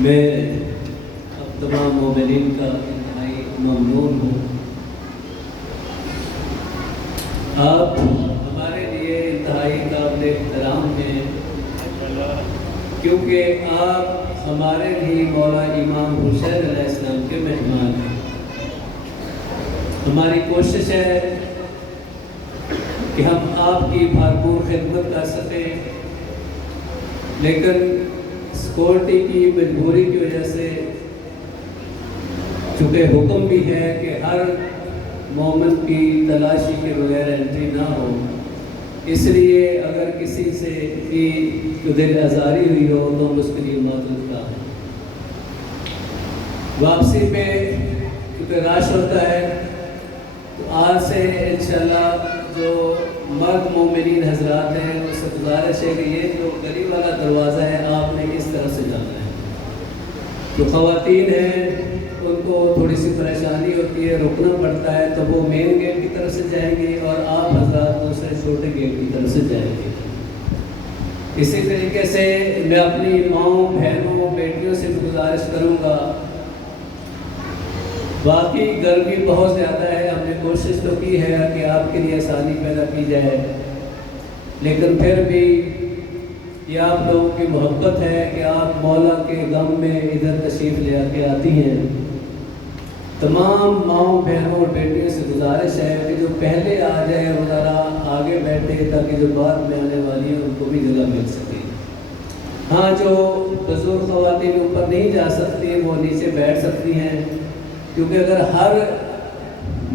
میں اب تمام مومنین کا انتہائی ممنون ہوں۔ آپ ہمارے لیے انتہائی قابل احترام ہیں، کیونکہ آپ ہمارے بھی مولا امام حسین علیہ السلام کے مہمان ہیں۔ ہماری کوشش ہے کہ ہم آپ کی بھرپور خدمت کر سکیں، لیکن سیکورٹی کی مجبوری کی وجہ سے، چونکہ حکم بھی ہے کہ ہر مومن کی تلاشی کے بغیر انٹری نہ ہو، اس لیے اگر کسی سے کی دل آزاری ہوئی ہو تو ہم اس کے لیے معذرت کا ہے۔ واپسی پہ کیونکہ رش ہوتا ہے، تو آج سے انشاءاللہ جو مرد مومنین حضرات ہیں اس سے گزارش ہے کہ یہ جو گلی والا دروازہ ہے آپ نے اس طرف سے جانا ہے۔ جو خواتین ہیں ان کو تھوڑی سی پریشانی ہوتی ہے، رکنا پڑتا ہے، تو وہ مین گیٹ کی طرف سے جائیں گے اور آپ حضرات دوسرے چھوٹے گیٹ کی طرف سے جائیں گے۔ اسی طریقے سے میں اپنی ماؤں، بہنوں، بیٹیوں سے بھی گزارش کروں گا، باقی گرمی بہت زیادہ ہے، ہم نے کوشش تو کی ہے کہ آپ کے لیے آسانی پیدا کی جائے، لیکن پھر بھی یہ آپ لوگوں کی محبت ہے کہ آپ مولا کے غم میں ادھر تشریف لے کے آتی ہیں۔ تمام ماؤں، بہنوں اور بیٹیوں سے گزارش ہے کہ جو پہلے آ جائے وہ ذرا آگے بیٹھے، تاکہ جو بعد میں آنے والی ہیں ان کو بھی جگہ مل سکے۔ ہاں، جو بزرگ خواتین اوپر نہیں جا سکتی وہ نیچے بیٹھ سکتی ہیں، کیونکہ اگر ہر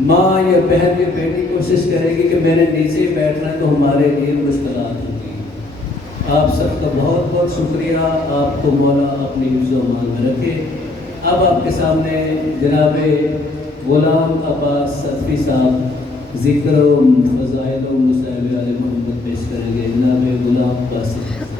ماں یا بہن یا بیٹی کوشش کرے گی کہ میں نے نیچے بیٹھنا ہے تو ہمارے لیے مشکلات ہوں گی۔ آپ سب کا بہت بہت شکریہ، آپ کو مولا اپنی حفظ و امان میں رکھے۔ اب آپ کے سامنے جناب غلام عباس صدفی صاحب ذکر و فضائل و مصائب علی محمد پیش کریں گے۔ جناب غلام عباس صدفی صاحب۔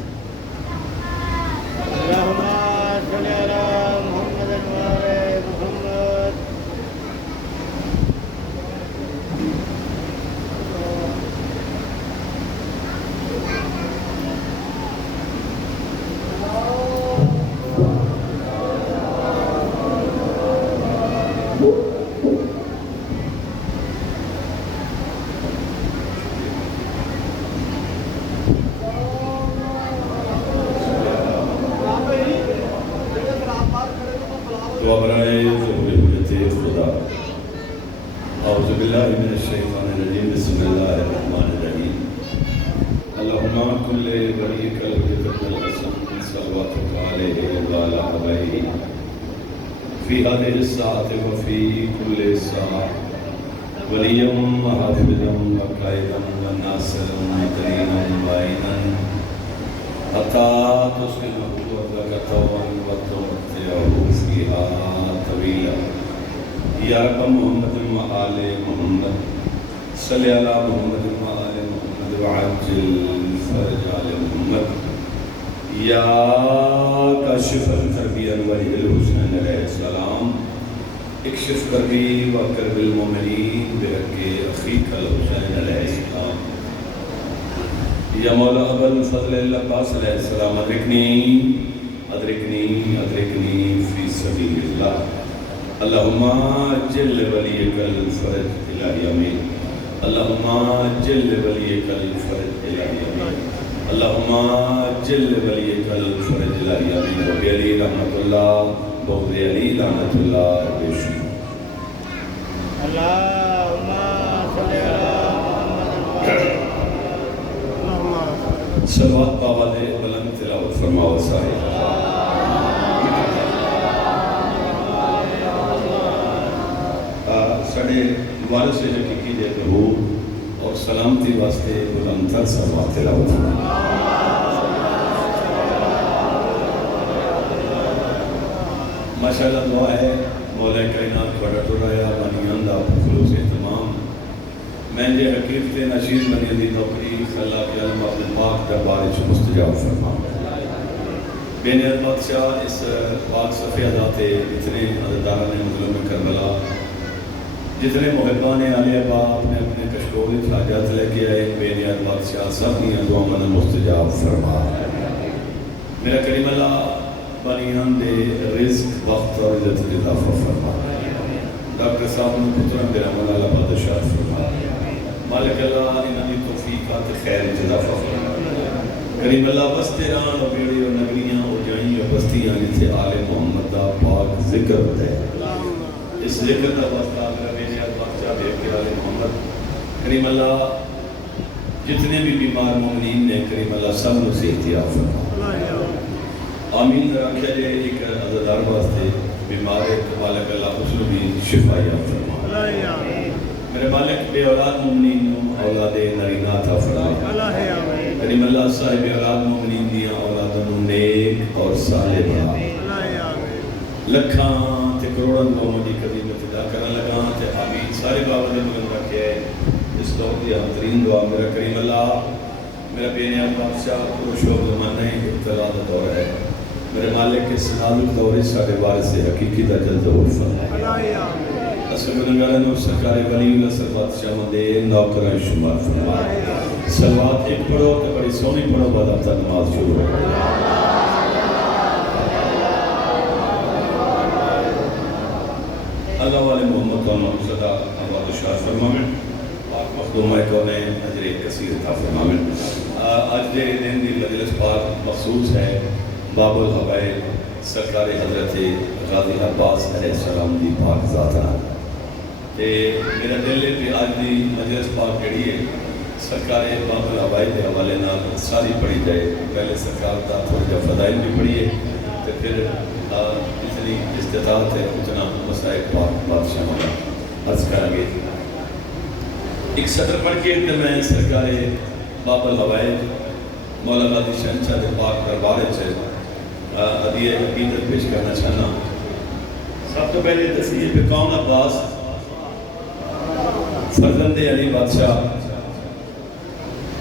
اعوذ باللہ من الشیطان الرجیم، بسم اللہ الرحمن الرحیم۔ اللہم کل ولیک الوجد الحسن صلواتک علیہ وعلی آبائہ فی هذه الساعة وفی کل ساعة ولیم حافظا وقائدا وناصرا مدرینا وعینا حتی تسکنہ وردک طوعا وتمتعہ فیہا طویلا۔ یا رب محمد و آل محمد صلی علی محمد و آل محمد وعجل فرج آل محمد۔ یا کاشف الکربی انوری الحسین علیہ السلام اکشف کربی و کرب المؤمنین برق اخیک الحسین علیہ السلام۔ یا مولا ابا الفضل العباس علیہ السلام ادرکنی ادرکنی ادرکنی فی سبیل اللہ۔ اللہم جل ولیک الفرج الہی امین۔ اللہم جل ولیک الفرج الہی امین۔ اللہم جل ولیک الفرج الہی امین۔ رب علی رحمت اللہ، بغض علی رحمت اللہ بیشی۔ اللہم صلی علی محمد۔ صلوات باوالے بلند تلاوت فرماؤ صاحب۔ سڑے والد سے حقیقی دے ظہور اور سلامتی واسطے بلند تر صلوات تلاوت فرماؤ۔ ماشاءاللہ دعا ہے مولا کائنات بڑا ٹرایا بنیان دا خلوص اہتمام میں جے حقیقت نشیر بنی دی نوکری اللہ کے علم اپنے پاک دربار وچ مستجاب فرما۔ بے نیت بادشاہ اس پاک صفحہ ذات اتنے عزیزان مظلوم کربلا، جتنے محبان علی ابا اپنے اپنے کشکول اخراجات لے کے آئے، بے نیت بادشاہ سب دیا دعا من مستجاب فرما۔ میرا کریم اللہ بنیان دے رزق وقت اور عزت اضافہ فرما ڈاکٹر صاحب نے پترا میرا مولا بادشاہ فرما مالک اللہ انہاں دی توفیقات خیر اضافہ فرما کریم اللہ واسطے ران اور بیڑی اور نگریاں اور جائیں اور بستیاں جتھے آل محمد دا پاک ذکر ہے اس ذکر دا واسطہ میرا بیٹے بادشاہ دے کے آل محمد کریم اللہ جتنے بھی بیمار مومنین نے کریم اللہ سب نے سے احتیاط فرما آمین رکھا جائے ایک عزادار واسطے بیمار ہے مالک اللہ اس نے بھی شفا یا فرما میرے مالک بے اولاد مومنین اولاد نرینہ تھا فرما کریم اللہ صاحب اولاد مومنین دیا اولادوں نیک اور صالح بنا لکھاں تے کروڑاں لوگوں دی قدیم ابتدا کرنے لگا تے آمین سارے بابا نے مگن رکھے اس دور کی بہترین دعا میرا کریم اللہ میرا بے نیاز بادشاہ پرشوب زمانہ ابتلا دا دور ہے میرے مالک کے سنالک دور سارے وارث سے حقیقی دا جلد ظہور فرمائے اصل گنگارن اور سرکار ولی اللہ صلوات شاہ دے نوکران شمار فرمائے صلوات ایک پڑھو تے بڑی سونی پڑھو بعد اپتا نماز شروع ہو اللہ والے محمد و صدا آباد شاہ فرمائے پاک مخدومہ کونے اجر کثیر تھا فرمائے آج دے دن دی مجلس پاک مخصوص ہے باب الحبائل سرکار حضرت غازی عباس علیہ السلام دی پاک ذاتہ تے میرا دل ہے کہ آج دی مجلس پاک جڑی ہے سرکار باب الحبائل کے حوالے نال ساری پڑھی جائے پہلے سرکار دا تھوڑی جا فضائل بھی پڑھی ہے تے پھر اتنی استطاعت ہے اتنا مسائل پاک بادشاہ ہوگا عرض کریں گے ایک سطر پڑھ کے کہ میں سرکار باب الحبائل مولا غازی شہنشاہ دے پاک دربار سے عدیہ عقیدت پیش کرنا چاہنا سب تو پہلے تصویر پہ کون عباس فرزند علی بادشاہ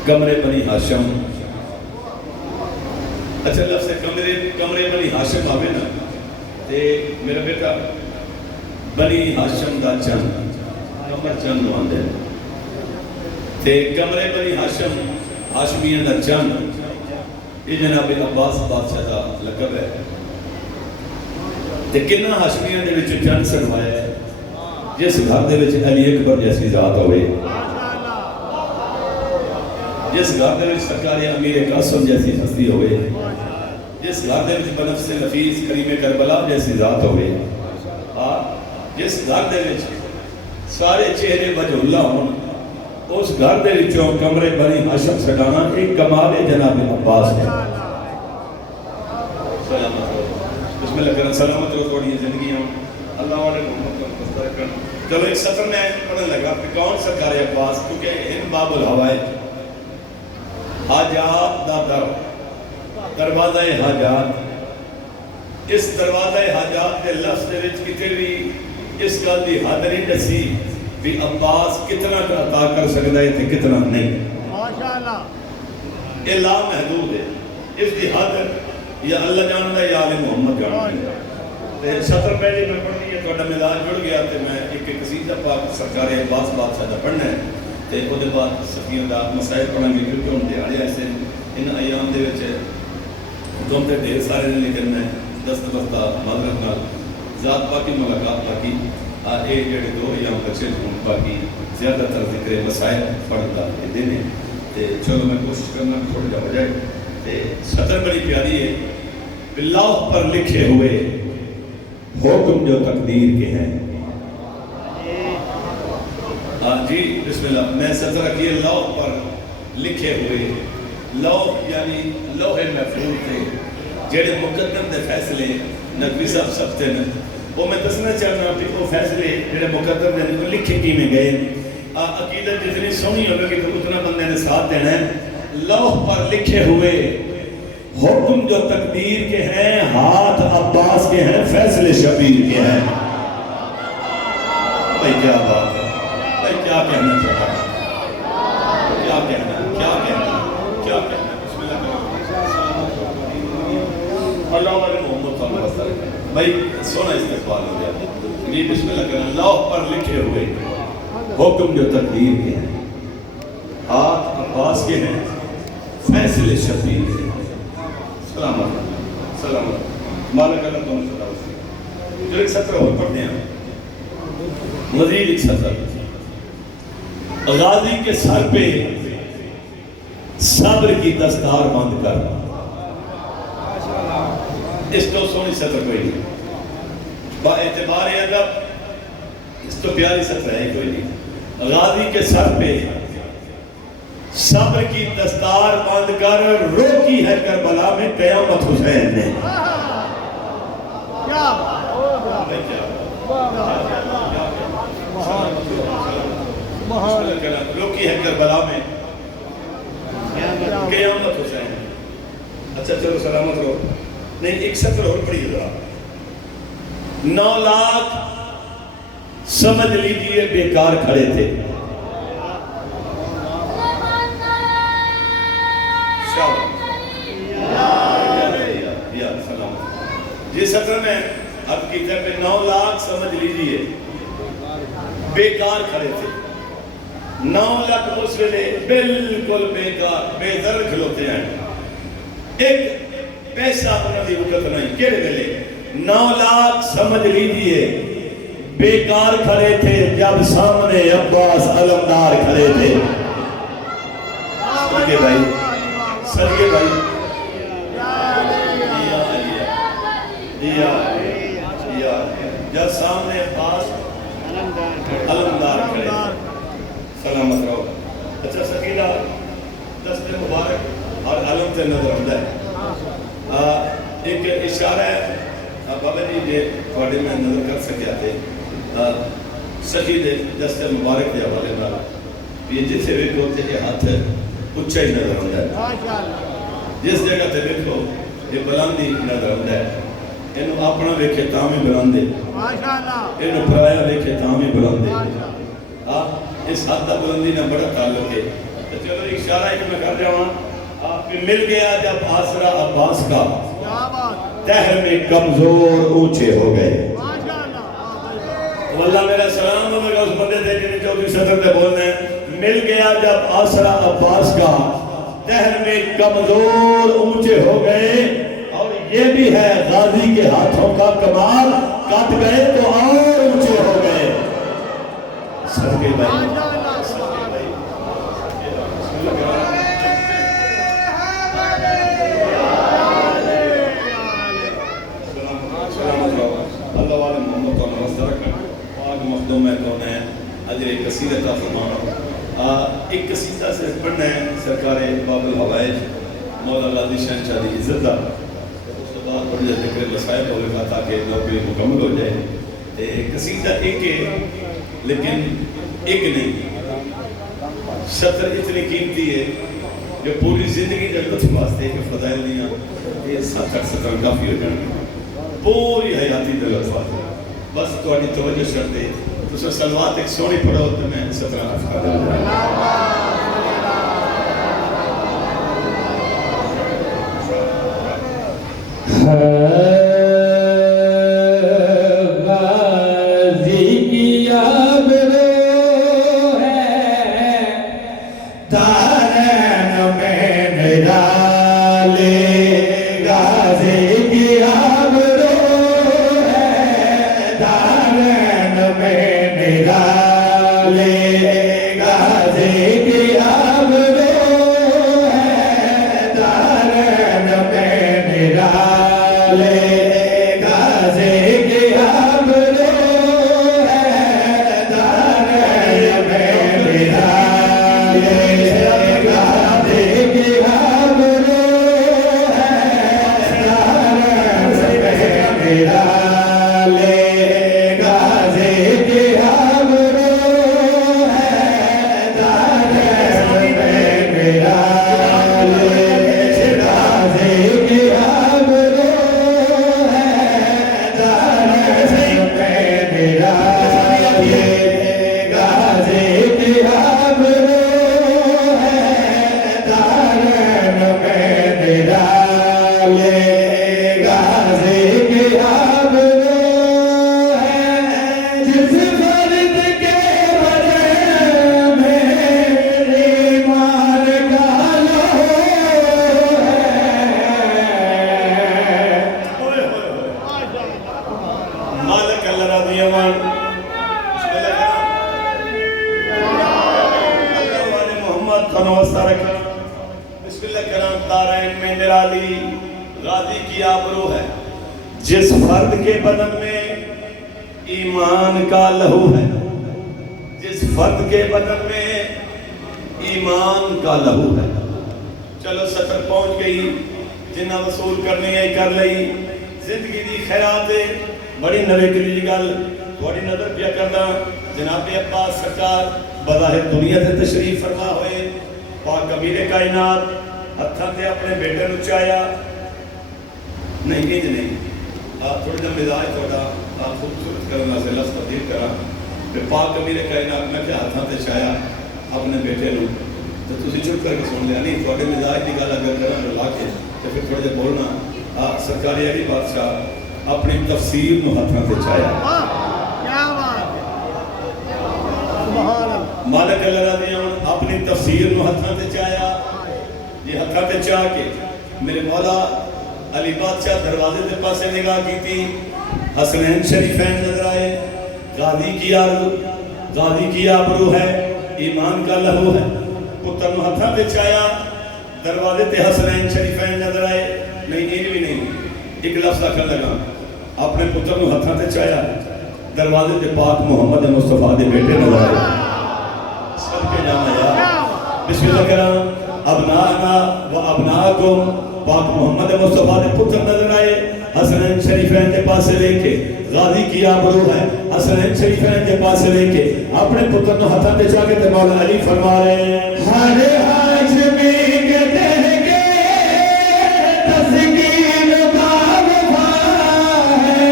کمرے بنی ہاشم اچھا لفظ سے کمرے بنی ہاشم آوے نا تے میرا بیٹا بنی ہاشم دا چند کمر چند نوان دے تے کمرے بنی ہاشم ہاشمیہ دا چند یہ جناب عباس بادشاہ دا لقب ہے تے کنہ ہاشمیہ دے وچ چند سنوایا ہے جس گھر دے وچ علی اکبر جیسی ذات ہوئے جس گھر دے وچ سرکار امیر قاسم جیسی ہستی ہوئے جس گھر دے وچ بنفس نفیس کریم کربلا جیسی ذات ہوئے جس گھر دے وچ سارے چہرے وجہ اللہ ہون اس گھر دے وچوں کمرے بنی ہاشم سٹانا ایک کمال جناب عباس ہے سلامت ہو بسم اللہ کرن سلامت ہو تھوڑی زندگی ہوں اللہ والے محمد کو مستر کرن چلو ایک سطر میں پڑھنے لگا کہ کون سرکار عباس کیونکہ ان باب الحوائل حاجات دا در دروازہ حاجات اس دروازہ حاجات کے لفظ دے وچ کتے بھی اس گل دی حد نہیں دسی بھی عباس کتنا عطا کر سکتا ہے تے کتنا نہیں ماشاءاللہ یہ لا محدود ہے اس دی حد یا اللہ جانتا ہے یا علی محمد جانتا ہے سطر پہلے میں پڑھنی ہے تھوڑا مزاج جڑ گیا تے میں ایک قصیدہ پاک سرکار عباس بادشاہ دا پڑھنا ہے تے او دے بعد صفیوں دا مسائل پڑھیں گے کیونکہ ان دیہڑے ایسے ان ایام دے وچ حکم تے ڈھیر سارے نے لکھنا ہے دست بستہ معذرت نال ذات پاکی ملاقات پاکی اے جڑے دو ایام بچے ہوں باقی زیادہ تر ذکر مسائل پڑھتا ہے دینے تے چلو میں کوشش کرنا تھوڑا جا ہو جائے تے سطر بڑی پیاری ہے لوح پر لکھے ہوئے حکم جو تقدیر کے ہیں جی بسم اللہ میں سطر رکھیے لوح پر لکھے ہوئے لوح یعنی لوح محفوظ تھے جڑے مقدم دے فیصلے نقوی صاحب سبتے ہیں وہ میں دسنا چاہنا کہ وہ فیصلے جڑے مقدم دے کو لکھے کی میں گئے عقیدت جتنی سونی ہوگا کہ اتنا بندے نے ساتھ دینا ہے لوح پر لکھے ہوئے حکم جو تقدیر کے ہیں ہاتھ عباس کے ہیں فیصلے شبیر کے ہیں بھائی کیا بات ہے بھائی کیا کہنا چاہتا ہے کیا کہنا بسم اللہ والے محمد صلی اللہ علیہ وسلم بھائی سونا استقبال ہو گیا یہ بسم اللہ کرنا لوح پر لکھے ہوئے حکم جو تقدیر کے ہیں ہاتھ عباس کے ہیں فیصلے شبیر کے ہیں سلامت مالک اللہ تمہیں صدا ہوتی جو ایک سطر اور پڑھتے ہیں مزید ایک سطر غازی کے سر پہ صبر کی دستار بند کر اس تو سونی سطر کوئی نہیں با اعتبار ادب اس تو پیاری سطر ہے کوئی نہیں غازی کے سر پہ صبر کی دستار بند کر روکی ہے کربلا میں قیامت حسین نے روکی ہے کربلا میں قیامت حسین. اچھا چلو سلامت رہو. نہیں ایک سطر اور پڑھی ذرا. 9 لاکھ سمجھ لیجئے بیکار کھڑے تھے. جس سطر میں اب کی طرف 9 لاکھ سمجھ لیجئے بیکار کھڑے تھے. 9 لاکھ اس ویلے بالکل بیکار بے در کھلوتے ہیں. ایک پیسہ انہوں نے وقت نہیں. کیڑے ویلے 9 لاکھ سمجھ لیجئے بیکار کھڑے تھے جب سامنے عباس علمدار کھڑے تھے. صدقے بھائی صدقے بھائی جب سامنے عباس علمدار کھڑے تھے. سلامت رہو. اچھا سکینہ دست مبارک اور علم سے نظر آتا ہے. ایک اشارہ ہے بابا جی جو تھوڑے میں نظر کر سکیا تھے سخی دے دست مبارک دے حوالے نال یہ جتھے ویکھو تے یہ ہاتھ اچھا ہی نظر آتا ہے. جس جگہ تے ویکھو یہ بلندی نظر آتا ہے. اینو اپنا ویکھے تاں بھی بلند ہے. اینو پرایا ویکھے تاں بھی بلند ہے. اس حد تک بلندی نے بڑا تعلق ہے. چلو اشارہ ایک میں کر رہا ہوں. مل گیا جب آسرا عباس کا تہر میں کمزور اونچے ہو گئے. واللہ میرا سلام ہوگا اس بندے تھے جنہیں 34 سطر تے بولنے ہیں. مل گیا جب آسرا عباس کا تہر میں کمزور اونچے ہو گئے. اور یہ بھی ہے غازی کے ہاتھوں کا کمال کٹ گئے تو اور اونچے ہو گئے. صدقے بھائی اللہ والے محمد کو نوستہ رکھیں. آگ مخدوم ہے کون ہے اجر قصیدہ کا فرمانا. ایک قصیدہ سے پڑھنا ہے سرکار باب الحوائج مولا غازی شہنشاہ دی عزت دا. اس کے بعد پڑھ جائے ذکر مسائب ہو لگا تاکہ نوکری مکمل ہو جائے. قصیدہ ایک ہے لیکن ایک نہیں. سطر اتنی قیمتی ہے جو پوری زندگی کا لطف واسطے کہ فضائل دیا یہ 7-8 سطر کافی ہو جانے پوری حیاتی دلت واسطے. بس تھوڑی توجہ کرتے تو سلوات ایک سونی پڑھو تو میں سطر افکا دل جائے. کی آبرو ہے. جس فرد کے بدن میں ایمان کا لہو ہے, جس فرد کے بدن میں ایمان کا لہو ہے. چلو 70 پہنچ گئی, جنہ وصول کرنی ہے کر لئی. زندگی دی خیرات ہے بڑی نویکلی گل تھوڑی نظر پیا کرنا. جناب عباس سرکار بظاہر دنیا سے تشریف فرما ہوئے, پاک امیر کائنات ہتھاں تے اپنے بیٹے نو چایا نہیں انج نہیں. آپ تھوڑا جا مزاج تھوڑا آپ خوبصورت کرنا سے لفظ تبدیل کرا کہ پاک امیر کائنات میں کیا ہتھاں تے چایا اپنے بیٹے نو, تو تسی چپ کر کے سن لیا نہیں تھوڑے مزاج کی گل اگر کرنا لا کے تو پھر تھوڑا جا بولنا. سرکاری علی بادشاہ اپنی تفسیر نو ہتھاں تے چایا. مالک اللہ رضی اللہ اپنی تفسیر نو ہتھاں تے چایا. یہ ہتھاں تے چاہ کے میرے مولا علی بادشاہ دروازے دے پاسے نگاہ کی تھی. حسنین شریفین نظر آئے. غازی کی عرض غازی کی آبرو ہے, ایمان کا لہو ہے. پتر نو ہتھاں تے چایا, دروازے تے حسنین شریفین نظر آئے. نہیں این بھی نہیں, ایک لفظ آکھن لگا اپنے پتر نو ہتھاں تے چایا, دروازے تے پاک محمد مصطفیٰ دے بیٹے نظر آئے. سب کے نام آیا بسم اللہ کرام. ابناءنا و ابناءکم پاک محمد مصطفیٰ دے پتر نظر آئے. حسنین شریفین دے پاسے لے کے غازی کی آبرو ہے. حسنین شریفین دے پاسے لے کے اپنے پتر نو ہتھاں تے چاہ کے مولا علی فرما رہے ہیں ہر حاج میں کہتے کے تسکین باغ ہے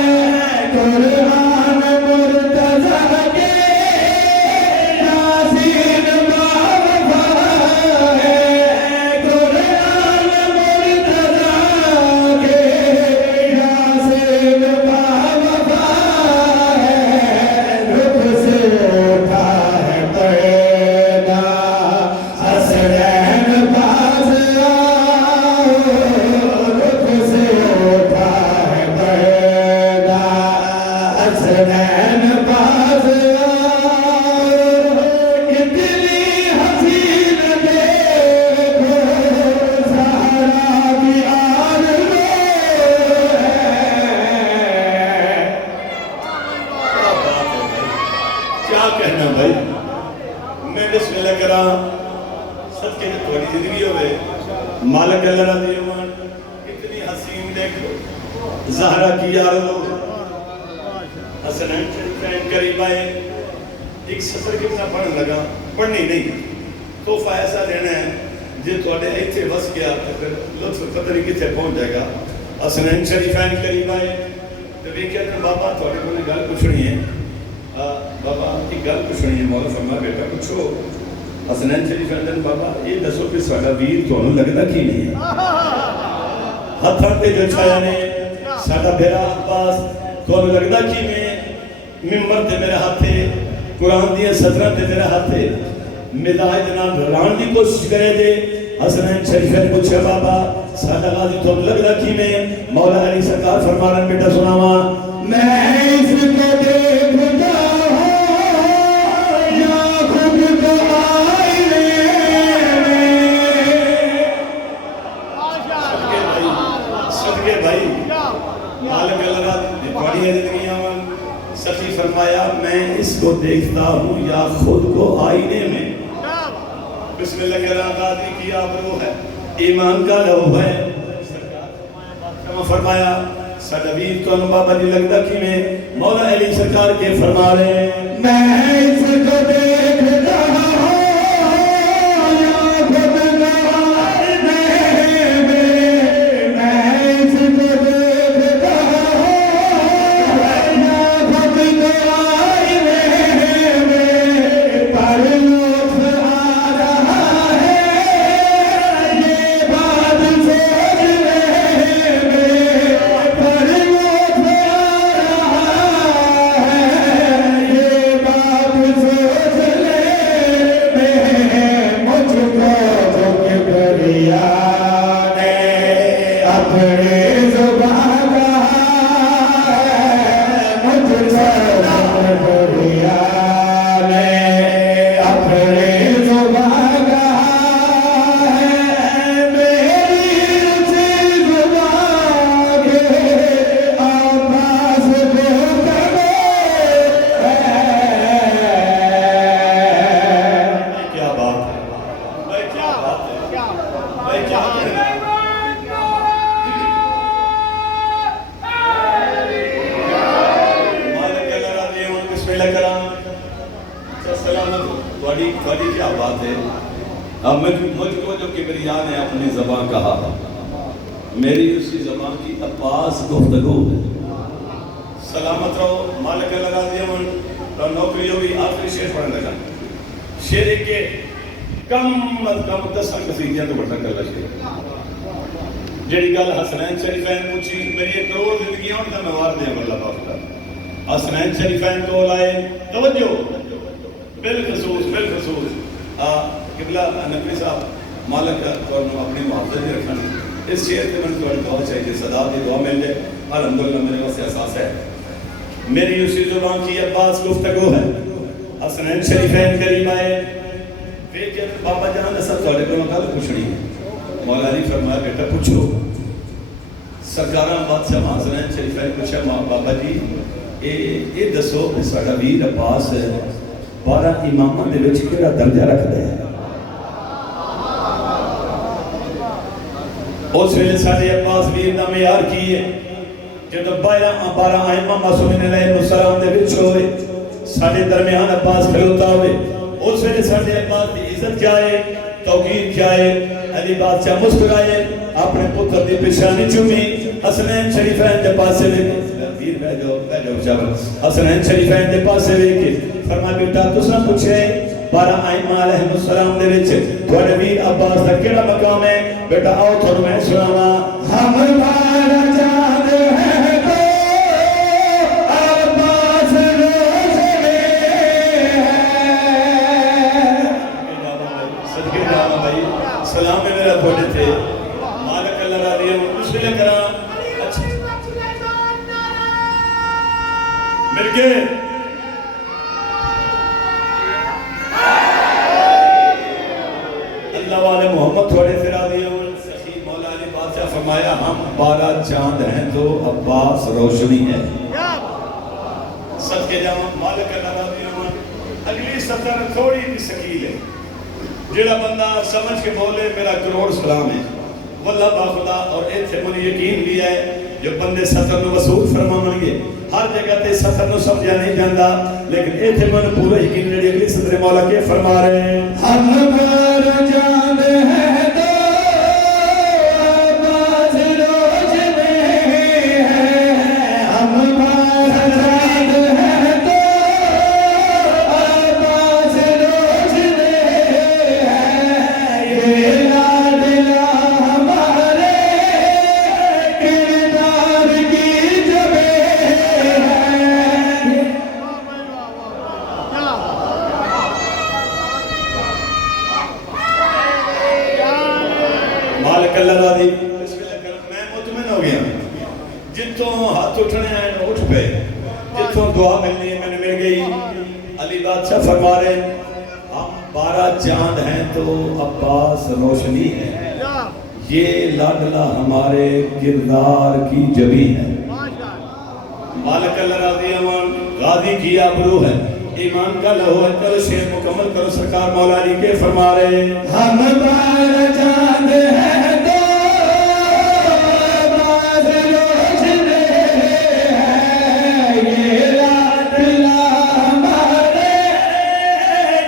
قرآن مرتضی کے یاسین باغ ہے قرآن مرتضی کے یاسین باغ ہے. رخ سے اٹھا ہے پیدا حسنین باز آؤ, رخ سے اٹھا ہے پیدا حسنین باز آؤ. کتنی حسین دیکھو زہرا کی آرزو ہے. کیا کہنا بھائی, میں بسم اللہ کرا صدقے میں تھوڑی زندگی ہوئے. مالک اللہ رضی اللہ عنہ کتنی حسین دیکھو زہرا کی آرزو. حسنین شریفین قریب آئے, ایک سطر کتنا پڑھنے لگا, پڑھنی نہیں تحفہ ایسا دینا ہے جی تھوڑے ایتھے وس گیا تو پھر لطف قدری کتنے پہنچ جائے گا. حسنین شریفین قریب آئے تو بھی کہتے ہیں بابا تھوڑے کو گل پوچھنی ہے. بابا کی گل پوچھنی ہے. مولا فرمایا بیٹا پوچھو. حسنین شریفین نے بابا یہ دسو کہ ساڈا ویر تھانوں لگدا کی نہیں ہے؟ ہتھاں تے جو چھایا نے ساڈا بیرا عباس تھانوں لگدا کی میں ممبر تے میرے ہاتھے قرآن دیاں سطراں تے میرے ہاتھے مزاج نال رلان دی کوشش کرے دے. حسنین شریفین نے پوچھا بابا ساڈا غازی تھانوں لگدا کی میں؟ مولا علی سرکار فرما رہے بیٹا سناواں میں اس کو دیکھتا ہوں یا خود کو آئینے میں. صدقے بھائی مالک اللہ بڑی زندگیاں سخی فرمایا میں اس کو دیکھتا ہوں یا خود کو آئینے میں. بسم اللہ کرام. غازی کی آبرو ہے, ایمان کا لہو ہے. فرمایا ساڈا ویر تو بابا جی لگدا کی میں؟ مولا علی سرکار کے فرما رہے ہیں میں اس کو دیکھتا ہوں یا خود کو آئینے میں. میں اس کو دیکھتا ہوں یا خود کو آئینے میں. پر لطف آ رہا ہے یہ بات سوچنے میں. پر لطف آ رہا ہے یہ بات سوچنے بڑی کیا بات ہے. اب مجھ کو جو کبریا نے اپنی زبان کہا، میری اسی زبان کی عباس گفتگو ہے. سلامت رہو، مالک اللہ راضی ہوں. تو نوکری ہوگی. آخری شعر پڑھنے لگا. شعر کے کم از کم 10 قصیدیاں تو بڑھنا کر لگے. جڑی گل حسنین شریفین پوچھی، میری 1 کروڑ زندگی ہوں تو میں وار دیا اللہ پاک کا. حسنین شریفین کو لائے توجہ بالخصوص قبلہ نقوی صاحب مالک کو اپنی محافظت بھی رکھنا. اس شعر کے من کو دعا چاہیے، صدا دی دعا مل جائے. الحمدللہ میرے واسطے احساس ہے. میری اسی زبان کی عباس گفتگو ہے. حسنین شریفین قریب آئے. بابا جان نے سب تھوڑے کو گل پوچھنی ہے. مولا علی فرمایا بیٹا پوچھو. سرکاراں بادشاہ حسنین شریفین پوچھا بابا جی یہ دسو کہ ساڈا ویر عباس 12 اماماں دے وچ کیڑا درجہ رکھدا ہے؟ اس ویلے ساڈے عباس ویر دا معیار کی ہے؟ جدوں 12 ائمہ معصومین علیہ السلام دے وچ ہوئے، ساڈے درمیان عباس کھلوتا ہوئے، اس ویلے ساڈے عباس دی عزت کیا ہے، توقیر کیا ہے؟ علی بادشاہ مسکرائے، اپنے پتر دی پیشانی چومی، حسنین شریفین دے پاسے ویکھے. حسنین شریفین دے پاسے ویکھے فرمایا بیٹا تساں پوچھے 12 ائمہ علیہ السلام دے وچ تواڈے ویر عباس دا کیڑا مقام ہے؟ بیٹا آؤ تھانوں میں سناواں. ہم 12 چاند ہیں تو عباس روشن ہے. صدقے جاواں بھائی، سلام ہے میرا تھوڑے تھے. مالک اللہ راضی ہے. اس لیے کراں مل کے اللہ والے محمد تھوڑے سے راضی ہوں. سخی مولا علی بادشاہ فرمایا ہم 12 چاند ہیں تو عباس روشنی ہے. صدقے جاواں مالک اللہ راضی ہوں. اگلی سطر تھوڑی بھی سکیل ہے. جڑا بندہ سمجھ کے بولے میرا کروڑ سلام ہے واللہ باخدا. اور ایتھے من یقین بھی ہے جو بندے سطر نو وصول فرماون گے ہر جگہ تے سطر نو سمجھا نہیں جاندا، لیکن ایتھے من پورا یقین جڑی اگلی سطر مولا کے فرما رہے ہیں. ہم 12 چاند ہیں تو عباس روشن ہے. ہم 12 چاند ہیں تو عباس روشن ہے. یہ لاڈلا ہمارے کردار کی جبیں مالک اللہ راضی. میں مطمئن ہو گیا. جتوں ہاتھ اٹھنے آئے اٹھ پہ، جتوں دعا ملنی ہے میں نے مل گئی. علی بادشاہ فرما رہے ہم 12 چاند ہیں تو عباس روشنی ہے. یہ لاڈلا ہمارے کردار کی جبی ہے. مالک اللہ راضی ہوں. غازی کی آبرو ہے، ایمان کا لہو ہے. چلو شعر مکمل کرو. سرکار مولا علی کے فرما رہے ہم 12 چاند ہیں تو عباس روشن ہے. یہ لاڈلا ہمارے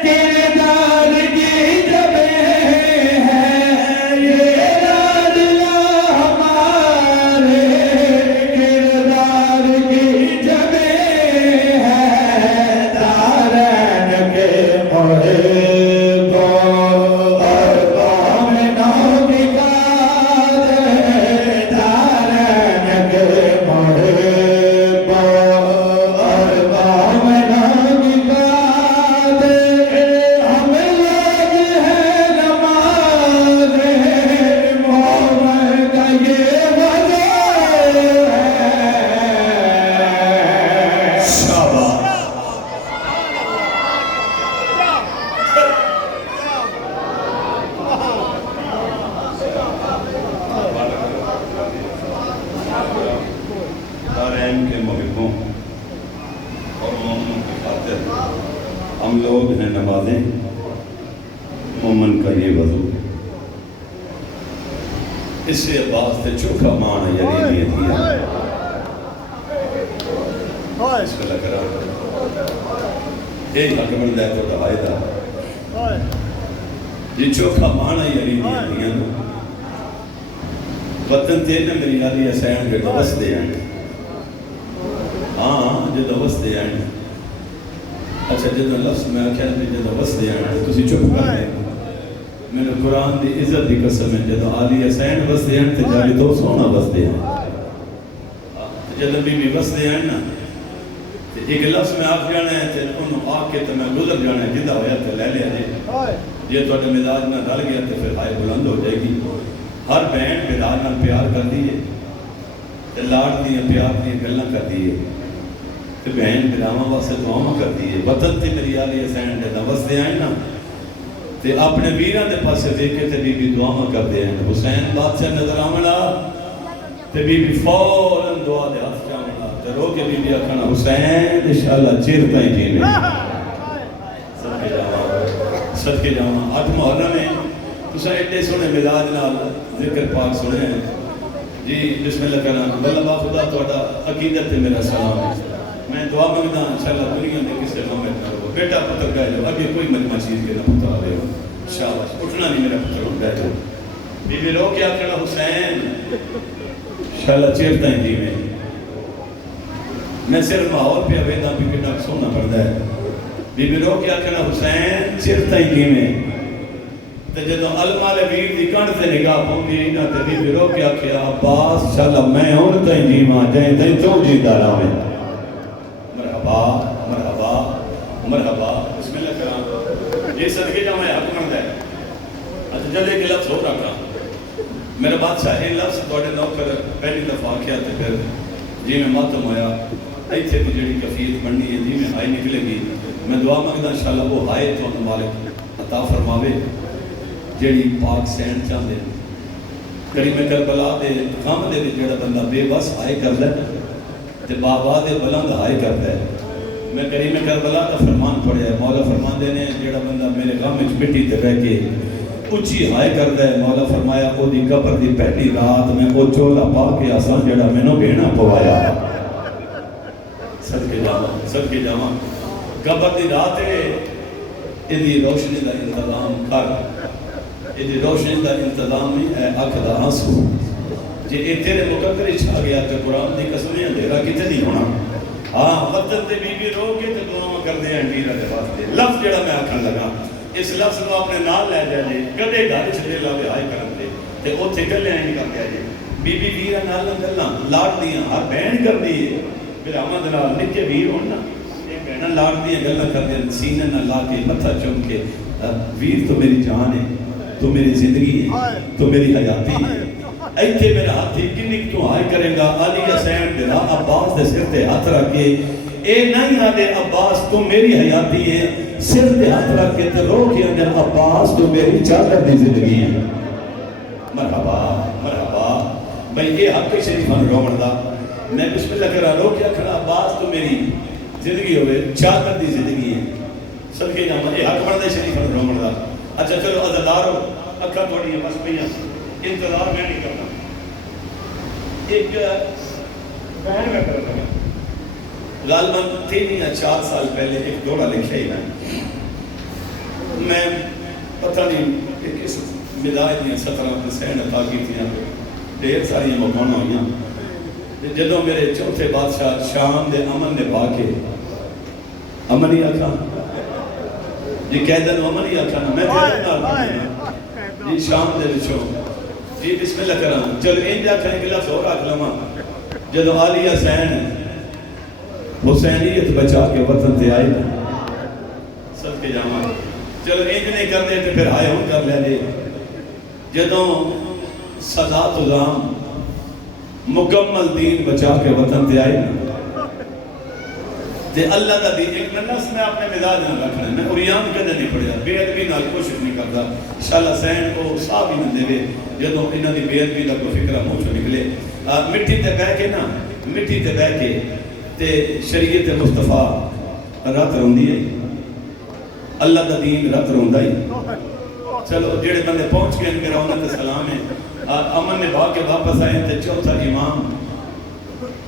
کردار کی جبیں ہے. یہ لاڈلا ہمارے کردار کی جبیں ہے. دارین کے محب اور قوم نو بکاد. دارین کے محب اور قوم نو بکاد. ہم لوگ ہیں نماز محمد کا یہ وجہ ہے. شاباش. دارین کے محبوں اور مومن کی خاطر ہم لوگ ہیں نمازیں مومن کا یہ وضو. اس سے عباس تے چوکھا مان یعنی دیا اس کو لگ رہا یہ حق بن جائے تو دعائے دا جی چوکھا مانا ہی علی دیاں وطن تے نے میری علی حسین کے دوست دے آئیں ہاں جو دوست دے آئیں اچھا جدو لفظ میں آکھا ہے جو دوست دے آئیں تسی چپ کر دیں میں نے قرآن دی عزت دی قسم ہے جدو علی حسین بس دے آئیں تے جالی تو سونا بس دے آئیں جدو بی بی بس دے آئیں نا ایک لفظ میں آپ جانا ہے تے انہوں آگ کے تے میں گزر جانا ہے جدہ ہویا تے لے لیا جی یہ تو اٹھے مزاج میں ڈال گیا تے پھر ہائے بلند ہو جائے گی ہر بہن بیدار نال پیار کر دیئے تے لاڈ دیئے پیار دیئے گلنا کر دیئے تے بہن بیداما واسے دعاما کر دیئے وطن تے میری علی حسین جدہ بس دے آئیں نا تے اپنے ویران دے پاسے دیکھے تے بی بی دعاما کر دے آئیں حسین بادشاہ نظر آمنا تے بی بی فوراً دعا دے ہاتھ جامنا تے رو کے بی بی آکھنا حسین انشاءاللہ چیرتا ہی جینے صدقے جاما 8 محرم میں تسا ایڈے سونے ملاج نال ذکر پاک سنے ہیں جی بسم اللہ کرنا واللہ با خدا توڑا عقیدت میرا سلام ہے میں دعا مانگدا انشاءاللہ دنیا میں کسے غمت نہ ہو بیٹا پتر کہہ لو ابھی کوئی مجمع چیز کے نہ پتہ آ رہے ہو انشاءاللہ اٹھنا نہیں میرا پتر ہوں بیٹھو بی بی رو کیا کہنا حسین انشاءاللہ چیرتا ہی جی میں صرف ماحول پہ ویدہ بھی کٹا سونا پڑتا ہے بی بی رو کیا کہنا حسین چیرتا ہی جی میں تے جدو علمال ویر دی کانڈ سے نگاہ پہنچی نا تے بی بی رو کیا کیا عباس انشاءاللہ میں ہوں تائیں جی ماں جائیں تائیں تو جی دارا میں مرحبا مرحبا مرحبا بسم اللہ کرام یہ صدقے جا میں حق مند ہے اچھا جلے کے لفظ ہو رکھا میرے بادشاہ یہ لفظ توڑے نوکر پہلی دفعہ کیا تے پھر جی میں ماتم ہویا ایتھے کی جڑی کفیت بننی ہے جی میں ہائی نکلے گی میں دعا مانگدا انشاءاللہ وہ ہائے تو مالک عطا فرماوے جڑی پاک سین چاہتے کریم کربلا دے غم دے جڑا بندہ بے بس ہائے کردا ہے تے بابا دے بلند ہائے کردا ہے میں کریم کربلا دا فرمان پڑھیا ہے مولا فرماندے نے جڑا بندہ میرے غم وچ مٹی تے رہ کے اونچی ہائے کردا ہے مولا فرمایا او دی قبر دی پہلی رات میں او چولا پا کے آسان جڑا مینوں بہنا پوایا صدقے جاواں قبر دی رات ہے ایدی روشنی دا انتظام کر ایدی روشنی دا انتظام نہیں ہے اکھ دا آنسو جے اے تیرے مقدر چھا گیا تے قرآن دی قسمیں اندھیرا کتے نہیں ہونا ہاں وطن تے بی بی رو کے تے دعا کر دے انڈیرہ دے واسطے لفظ جڑا میں آکھن لگا اس لفظ کو اپنے نال لے جائے کدے گھر چلے لاوے ہائے کرن دے تے اوتھے گلے نہیں کر کے آئے بی بی ویرا نال گلاں لاڈ دیاں ہر بہن کر دی ہے پھر احمد نال نکے ویر ہون نا اے بہنا لاڈ دیاں گلاں کر دے سینے نال لا کے متھا چوم کے ویر تو میری جان ہے تو میری زندگی ہے تو میری حیاتی ہے ایتھے میرا ہاتھی کنک تو ہائے کرے گا علی حسین بلا عباس دے سر تے ہاتھ رکھ کے اے نہیں آدھے عباس تو میری حیاتی ہے سر تے ہاتھ رکھ کے تے رو کے اندر عباس تو میری چادر دی زندگی ہے مرحبا مرحبا بھئی یہ حق شریفان رومن دا میں بسم اللہ کرا رو کے اکھنا عباس تو میری زندگی ہوئے چادر دی زندگی ہے صدقے جاما یہ حق بردہ شریفان رومن دا اچھا چلو عزدارو اکھا توڑی ہے بس پہیاں انتظار میں نہیں کرنا ایک بہن میں کرتا ہے غالباً 3 یا 4 سال پہلے ایک دوڑا لکھا ہی نا میں پتہ نہیں کہ کس مدائی دیا 17 حسین عطا کی تھیاں ڈھیر ساری مقامہ ہوئیاں جدوں میرے چوتھے بادشاہ شام دے امن نے پا کے امن ہی آکھا جی قیدن امن ہی آکھا نا میں تیرے نال پڑھنا جی شام دے وچوں جی بسم اللہ کرام چلو ان جا کھنے کے لفظ اور آکھ لما جدو علی حسین حسینیت بچا کے وطن تے آئے سب کے جامع چلو ان نہیں کر دے تو پھر آئے ہوں کر لے دے جدو صدات ازام مکمل دین بچا کے وطن تے آئے تے اللہ دا دین ایک نفس میں اپنے مزاج نہ رکھنا ہے میں اوریان کدے نہیں پڑھیا بے ادبی نال کوشش نہیں کرتا انشاءاللہ سین کو صاحب ہی نہ دے جدوں انہاں دی بے ادبی دا کوئی فکرہ منہ چوں نکلے مٹی تے بہ کے نا مٹی تے بہ کے تے شریعت مصطفیٰ رات روندی ہے اللہ دا دین رات روندا ہی چلو جڑے بندے پہنچ گئے میرا انہاں تے سلام ہے امن نے بھاگ کے واپس آئے تے چوتھا امام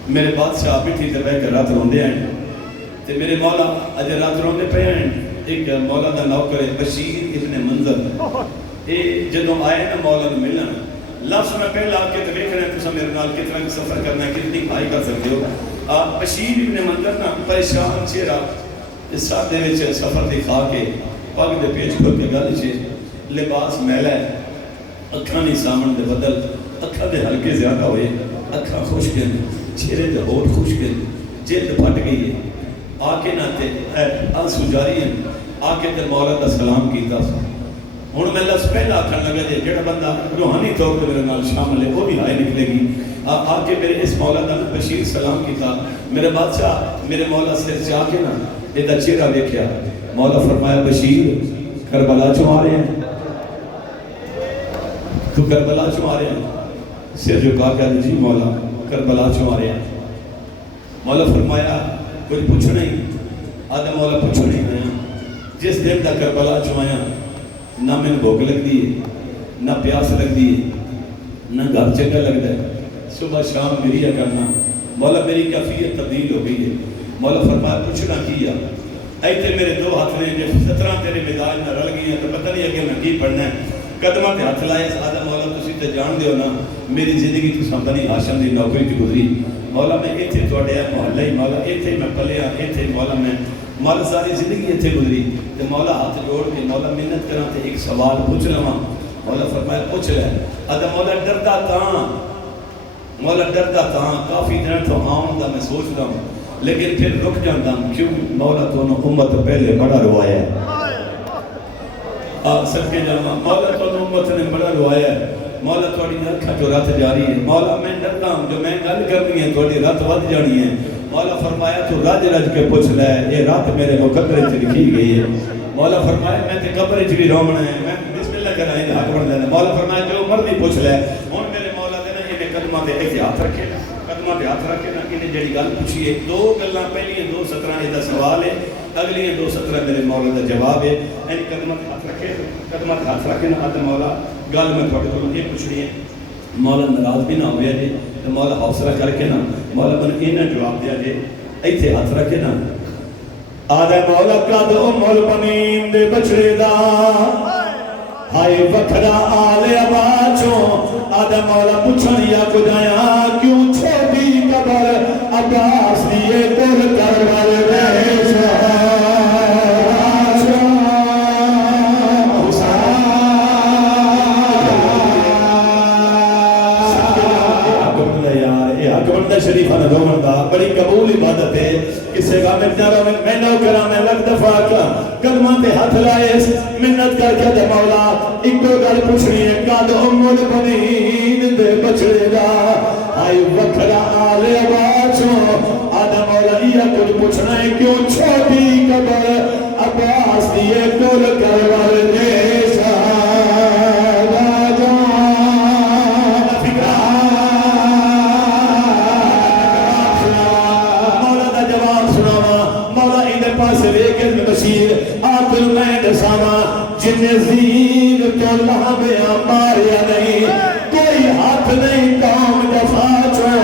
میرے بادشاہ مٹی تے بہ کے رات روندے ہیں تے میرے مولا اجے رات روندے پے ہیں ایک مولا دا نوکر ہے بشیر ابن منظر، یہ جدوں آئے نا مولا نو ملن، لفظ میں پہلا آ کے تو دیکھ رہے ہیں تسا میرے نال کتنا سفر کرنا ہے، کتنی بھائی کر سکتے ہو۔ بشیر ابن منظر نا پریشان چہرہ اس ساتھ دے وچ سفر دکھا کے پگ دے پیچ کھول کے گل چ لباس میلا ہے، اکھاں نہیں سامن دے بدل، اکھاں دے ہلکے زیادہ ہوئے، اکھاں خشک ہیں، چہرے دے ہونٹ خشک ہیں، جلد پھٹ گئی ہے۔ آ کے نہ تے آنسو جاری ہیں، آ کے تے مولا دا سلام کیتا سا۔ ہن میں لفظ پہلا آکھن لگا جے جڑا بندہ روحانی طور تے میرے نال شامل ہے وہ بھی ہائے نکلے گی۔ آ کے میرے اس مولا دا بشیر سلام کیتا، میرے بادشاہ میرے مولا سے جا کے نا یہ چہرہ دیکھیا، مولا فرمایا بشیر کربلا چوں آ رہے ہیں، تو کربلا چوں آ رہے ہیں؟ سر جھکا کے جی مولا کربلا چوں آ رہے ہیں۔ مولا فرمایا کچھ پوچھ نہیں، آدھا مولا پوچھ نہیں آیا، جس دن دا کربلا چوں آیا نہ میں بھوک لگ دی ہے، نہ پیاس لگ دی ہے، نہ گھر چنگا لگتا ہے، صبح شام میری کرنا، مولا میری کیفیت تبدیل ہو گئی ہے۔ مولا فرمایا پوچھنا کیا، ایتے میرے دو ہاتھ نے جب 17 تیرے مزاج نہ رل گئی ہیں تو پتہ نہیں ہے کہ میں کی پڑھنا ہے، قدمہ تے ہاتھ لائے، سادہ مولا تسی تے جان دیو نا میری زندگی تو بنی ہاشم دی نوکری کی گزری، مولا میں ایتھے تواڈے محلہ ہی مولا ایتھے میں پلیا، ایتھے مولا میں مولا ساری زندگی ایتھے گزری، تے مولا ہاتھ جوڑ کے مولا منت کراں تے ایک سوال پوچھ لواں۔ مولا فرمایا پوچھ لے، آدھا مولا ڈردا تاں، مولا ڈردا تاں کافی دن تو آؤں دا میں سوچدا ہوں لیکن پھر رک جاندہ ہوں، کیوں مولا تو نے امت پہلے بڑا روایا ہے، سب کے جانا مولا تو نے امت نے بڑا روایا ہے، مولا تھوڑی اکھاں جو رات جاری ہے، مولا میں ڈردا ہوں جو میں گل کرنی ہے تھوڑی رات ود جانی ہے۔ مولا فرمایا تو رج رج کے پوچھ لے، یہ رات میرے مقدرے سے لکھی گئی ہے۔ مولا فرمایا میں تے قبر چ بھی رومنا ہے، میں بسم اللہ کہنا ہے حق بن دینا۔ مولا فرمایا جو مرضی پوچھ لے، ہن میرے مولا دے نا یہ قدماں تے ایک ہاتھ رکھے نا، قدماں تے ہاتھ رکھے نا، انہیں جڑی گل پوچھی ہے دو گلاں، پہلی 2 سطراں دا سوال ہے، اگلی 2 سطراں میرے مولا دا جواب ہے۔ یعنی قدماں تے ہاتھ رکھے، قدماں تے ہاتھ رکھے نا، آدھا مولا گل میں تھوڑے کولوں یہ پوچھنی ہے، مولا ناراض بھی نہ ہویا جی، تو مولا حوصلہ کر کے نا مولا من اینا جواب دیا جی، ایتھے ہاتھ رکھے نا، آدھا مولا قد ام البنین دے بچڑے دا ہائے وکھرا آلے آباچوں، آدھا مولا پوچھن یا کو جایا کیوں چھوٹی قبر عباس لیے کل کر والے شریفہ نے دو مردہ بڑی قبول عبادت ہے، کسے گا میں نو کرا میں لگ دفعہ کا قدمہ تے ہاتھ لائے منت کر کے دے مولا ایک دو گل پوچھنی ہے، قد ام البنین دے بچڑے دا آئی وکھرا آلے باچوں، آدھا مولا یہ کچھ پوچھنا ہے کیوں چھوٹی قبر عباس دیئے کل کرور دیسا بشیر آخر میں دسانا جن زین تو لہمیاں ماریا نہیں، کوئی ہاتھ نہیں کام دفاع چھو،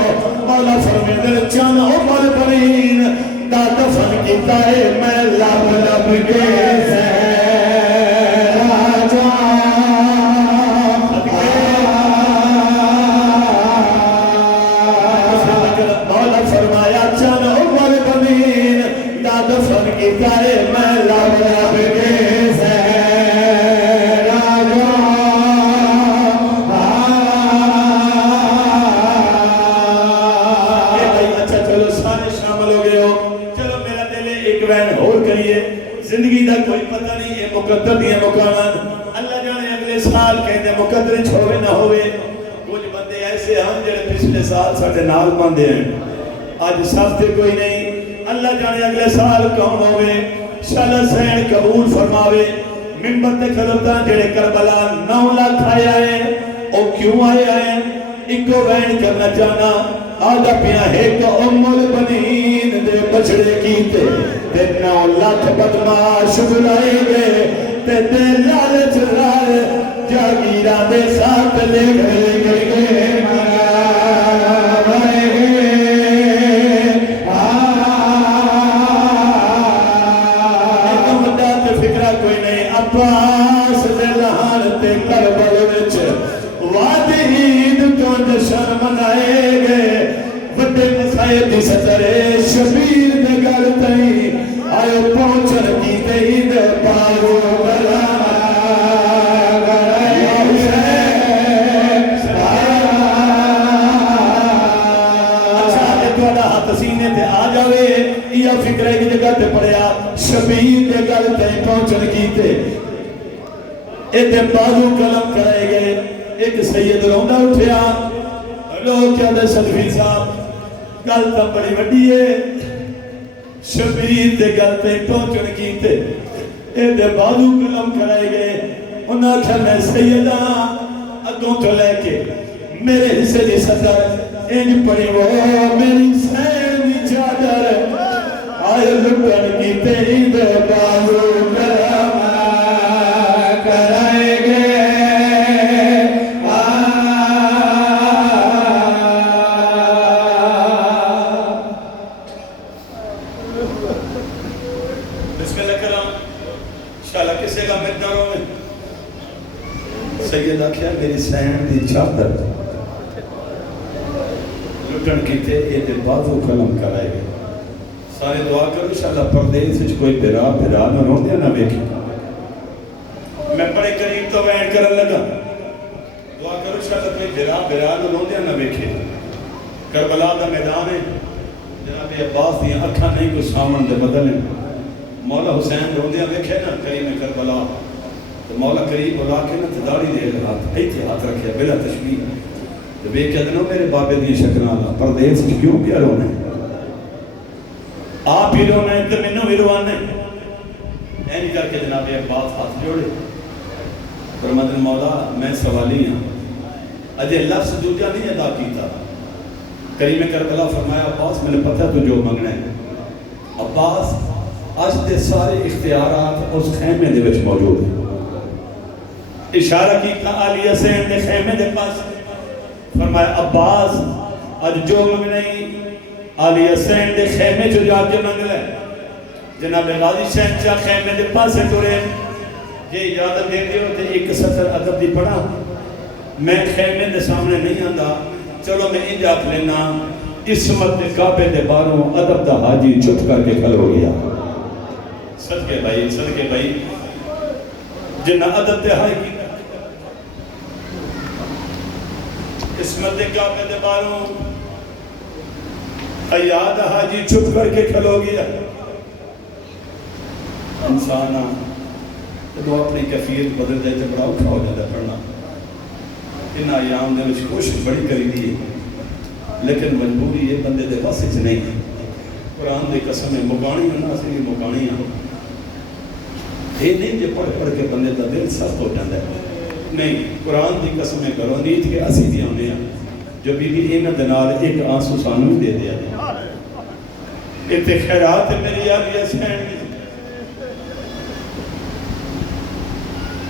مولا فرمیدر چن عمر بنین دا دفن کی تائے میں لب لب کے مولا فرمایا چن عمر بنین دا دفن کی تائے میں لب لب کے زندگی دا کوئی پتہ نہیں ہے، مقدر دیا مقامات اللہ جانے اگلے سال کہتے مقدر چھوڑے نہ ہوئے، کچھ بندے ایسے ہم جڑے پچھلے سال ساڑھے نال بندے ہیں آج سفتے کوئی نہیں، اللہ جانے اگلے سال کون ہوئے، شالا سین قبول فرماوے، منبر تے کھلتا جڑے کربلا 9 لاکھ آئے آئے او کیوں آئے آئے ایک کو وین کرنا چاہنا آدھا پیا ہے کہ ام البنین دے بچڑے کیتے تے 9 لاکھ بدماش بلائے گئے تے لالچ لال جاگیرہ دے ساتھ لے گئے دی سطرے شبیر دے گل تئی آئے پہنچن کی تئی دے پاو بلا سینے تے آ جاوے یا فکرے کی جگہ تے پڑیا شبیر دے گل تے پہنچن کیتے ایتے بازو قلم کرائے گئے ایک سید روندہ اٹھیا لوگ کیا دے سلفی صاحب گل تا بڑی وڈی ہے شبیر دے گل تے پہنچن کیتے ایتے بازو قلم کرائے گئے انہاں کیا میں سیدہ اگوں تو لے کے میرے حصے دی صدر انج پڑی وہ میری سینی چادر آئے لٹن کی تید بازو کرم کرائے گے بسم اللہ کرام انشاءاللہ کسے کا مدداروں میں سیدہ کیا میری سینی چادر لٹن کیتے یہ دل بازو قلم کرائے گئے سارے دعا کرو انشاءاللہ پردیس وچ کوئی بھرا نہ روندے نہ ویکھے میں بڑے قریب تو بیٹھ کرن لگا دعا کرو انشاءاللہ کوئی بھرا نہ روندے نہ ویکھے کربلا دا میدان ہے جناب عباس دی اکھاں نہیں کوئی سامن دے بدل ہیں مولا حسین روندے ویکھے نا کریم کربلا تو مولا قریب بلا کے نا داڑھی دے ہاتھ ایتھے ہاتھ رکھیا بلا تشبیہ تو بے کہتے نو میرے بابے دی شکرانا پردیس کیوں کیا رونے آپ ہی رونے تو منو بھی روانے اینی کر کے جناب عباس ہاتھ جوڑے فرماتے مولا میں سوالی ہوں اجے لفظ دوجہ نہیں ادا کیتا کریم کربلا فرمایا عباس میں نے پتہ تو جو منگنا ہے عباس آج دے سارے اختیارات اس خیمے دے وچ موجود ہیں اشارہ کیتا علی حسین دے خیمے دے پاس فرمایا عباس آج جو منگنائی علی حسین دے خیمے جو جا کے منگلے جناب غازی شہنشاہ خیمے دے پاسے ٹورے یہ اجازت دیتے ہوتے ایک سطر ادب دی پڑھا میں خیمے دے سامنے نہیں آندا چلو میں انجات لینا اسمت دے کعبے دے باروں ادب دا حاجی چھپ کر کے کھل ہو گیا صدقے بھائی جنہ ادب دے ہائی کی اسمت دے کعبے دے باروں ایاد حاجی چھپ کر کے کھلو گیا انسانا تو اپنی کفیر بدل دے جب راؤ کھاؤ جاتا پڑھنا ان ایام دے وچ کوشش بڑی کری دی لیکن مجبوری یہ بندے دے بس اچ نہیں قرآن دے قسم ہے مکانی ہونا اسی بھی مکانی ہوں یہ نہیں جو پڑھ کے بندے دا دل سخت ہو جاتا ہے نہیں قرآن دی قسم ہے کرو نیت کے اسی دی ہونے ہیں جو بی بی ایمہ دنال ایک آنسو سانو دے دیا اتنے خیرات ہے میری یادی حسین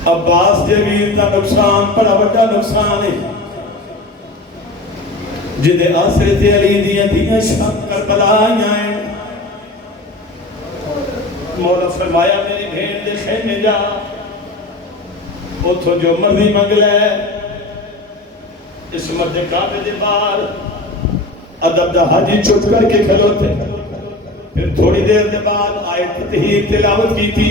عباس جویر دا نقصان بڑا بڑا نقصان ہے جدے آسرے تے علی دیاں شام کربلا آئیں مولا فرمایا میری بھین دے خیمے جا اتھو جو مرضی منگلے اس مرد کعبے دے بار ادب دا حاجی چھپ کر کے کھلوتے پھر تھوڑی دیر دے بعد آیت تطہیر تلاوت کی تھی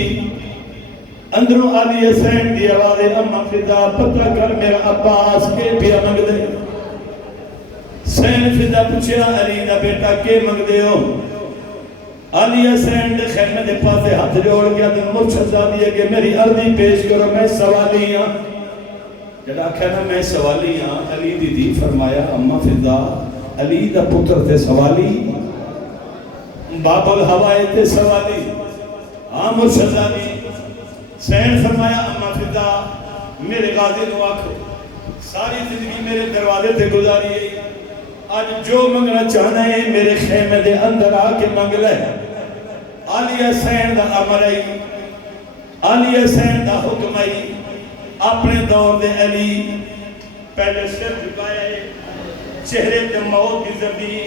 اندروں علی حسین دی آواز اما فضا پتہ کر میرا عباس کے پیا منگ دے سین فضا پوچھیا علی دا بیٹا کے منگ دے ہو علی حسین دے خیمے دے پاسے ہاتھ جوڑ گیا دن مرشد دیا کہ میری عرضی پیش کرو میں سوالی ہاں جڑا کہنا میں سوالی ہاں علی دی دی فرمایا اما فضا علی دا پتر تے سوالی باب الہوائے تے سوالی ہاں مرشد دی سین فرمایا اما فضا میرے غازی نو آکھو ساری زندگی میرے دروازے تے گزاری ہے آج جو منگنا چاہنا ہے میرے خیمے دے اندر آ کے منگ لے علی حسین دا امر آئی علی حسین دا حکم آئی اپنے دور دے علی پہلے سر جھکائے چہرے تے موت کی زردی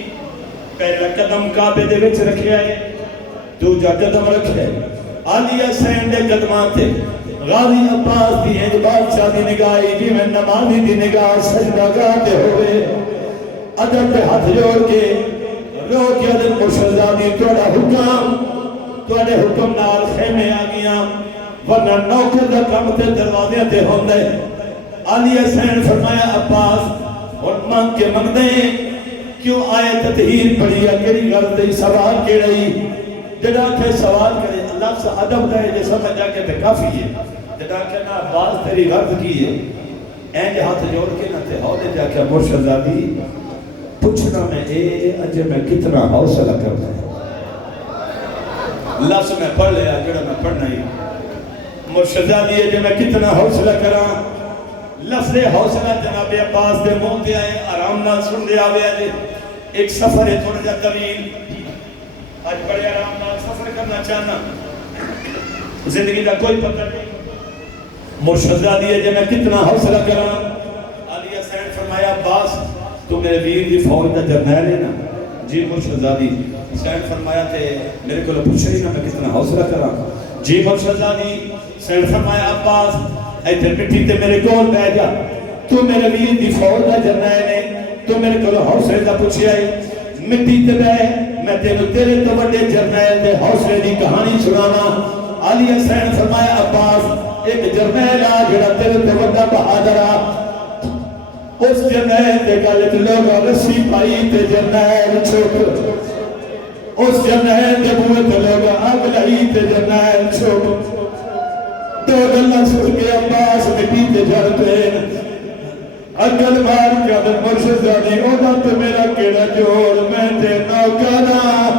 پہلا قدم کعبے دے وچ رکھے آئے دوجا قدم رکھے علی حسین دے قدمات تے غازی عباس دی ہیں بادشاہ دی نگاہی جی میں نمازی دی نگاہ سجدہ گاتے ہوئے ادب پہ ہاتھ جوڑ کے رو کیا دن مرشدزادی تواڈے حکم نال خیمے آ گیا ورنہ نوکر دا کم تے دروازے تے ہوندے علی حسین فرمایا عباس اور منگ کے منگ دے کیوں آئے تطہیر پڑھی ہے کیڑی گل تے سوال کیڑی جڑا کہ سوال کرے لفظ ادب دے جے سمجھ جا کے تے کافی ہے جڑا کہ نا عباس تیری غرض کی ہے این ہاتھ جوڑ کے نہ تے ہو دے جا کے مرشدزادی پوچھنا میں اے اجے میں کتنا حوصلہ کرتا ہے لفظ میں پڑھ لیا جڑا میں پڑھنا ہی مرشدزادی اجے میں کتنا حوصلہ کراں لفظ حوصلہ جناب عباس دے منہ تے آئے آرام نال سن دے آوے اجے ایک سفر ہے تھوڑا جا طویل آج بڑے آرام نال سفر کرنا چاہنا زندگی دا کوئی پتہ نہیں مرشدزادی اجے میں کتنا حوصلہ کراں علی حسین فرمایا عباس تو میرے ویر دی فوج دا جرنیل ہے نا جی مرشدزادی حسین فرمایا تے میرے کو پوچھ رہی نا میں کتنا حوصلہ کراں جی مرشدزادی حسین فرمایا عباس ایتھے مٹی تے میرے کول بیٹھ جا تو میرے ویر دی فوج دا جرنیل ہے تو میرے کو حوصلے دا پوچھیا ہے مٹی تے بیٹھ میں تیرے تو بڑے جرنیل دے حوصلے دی کہانی سناواں علی حسین فرمایا عباس ایک جرنیل آ جڑا تیرے تو بڑا بہادر آ اس جرنیل دے گل لوگ رسی پائی تے جرنیل چھوٹ اس جرنیل دے بوئے تے لوگ اگ لائی تے جرنیل چھوٹ دو گلاں سن کے عباس مٹی تے جڑ پے اگل مار کے ادھر مرشدزادی اودا تے میرا کیڑا جوڑ میں تے نوکراں